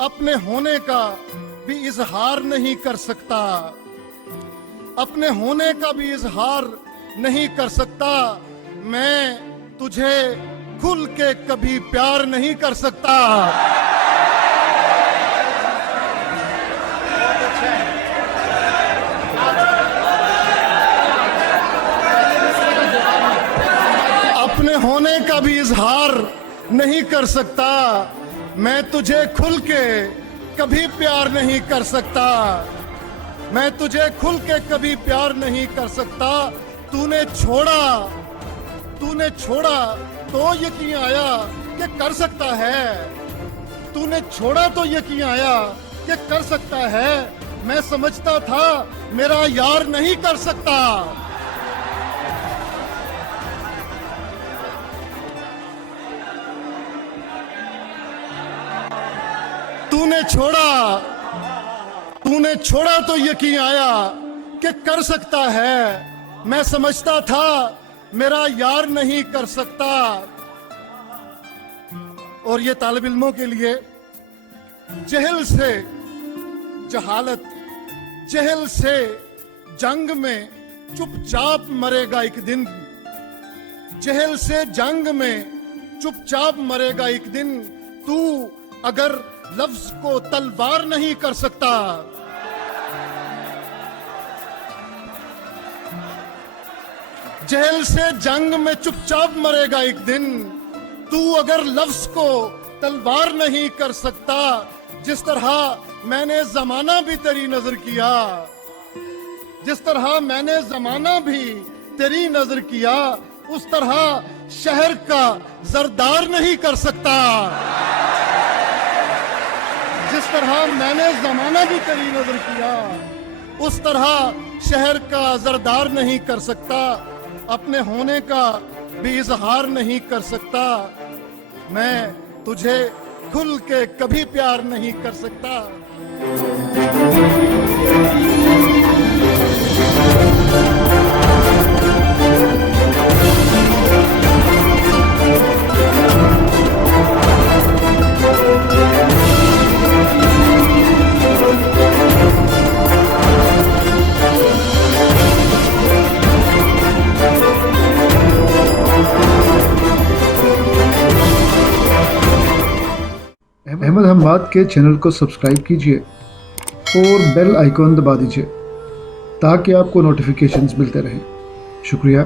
अपने होने का भी इजहार नहीं कर सकता, अपने होने का भी इजहार नहीं कर सकता। मैं तुझे खुल के कभी प्यार नहीं कर सकता। अपने होने का भी इजहार नहीं कर सकता। मैं तुझे खुल के कभी प्यार नहीं कर सकता। मैं तुझे खुल के कभी प्यार नहीं कर सकता। तूने छोड़ा तो यकीन आया कि कर सकता है। तूने छोड़ा तो यकीन आया कि कर सकता है। मैं समझता था मेरा यार नहीं कर सकता। तूने छोड़ा तो यकीन आया कि कर सकता है। मैं समझता था मेरा यार नहीं कर सकता। और ये तालिब इल्मों के लिए जहल से जहालत, जहल से जंग में चुपचाप मरेगा एक दिन। जहल से जंग में चुपचाप मरेगा एक दिन। तू अगर लफ्ज को तलवार नहीं कर सकता, जहल से जंग में चुपचाप मरेगा एक दिन। तू अगर लफ्ज को तलवार नहीं कर सकता, जिस तरह मैंने जमाना भी तेरी नजर किया, जिस तरह मैंने जमाना भी तेरी नजर किया, उस तरह शहर का जरदार नहीं कर सकता। जिस तरह मैंने जमाना भी तेरी नजर किया, उस तरह शहर का जरदार नहीं कर सकता। अपने होने का भी इजहार नहीं कर सकता। मैं तुझे खुल के कभी प्यार नहीं कर सकता। अहमद हम्माद के चैनल को सब्सक्राइब कीजिए और बेल आइकॉन दबा दीजिए ताकि आपको नोटिफिकेशंस मिलते रहें। शुक्रिया।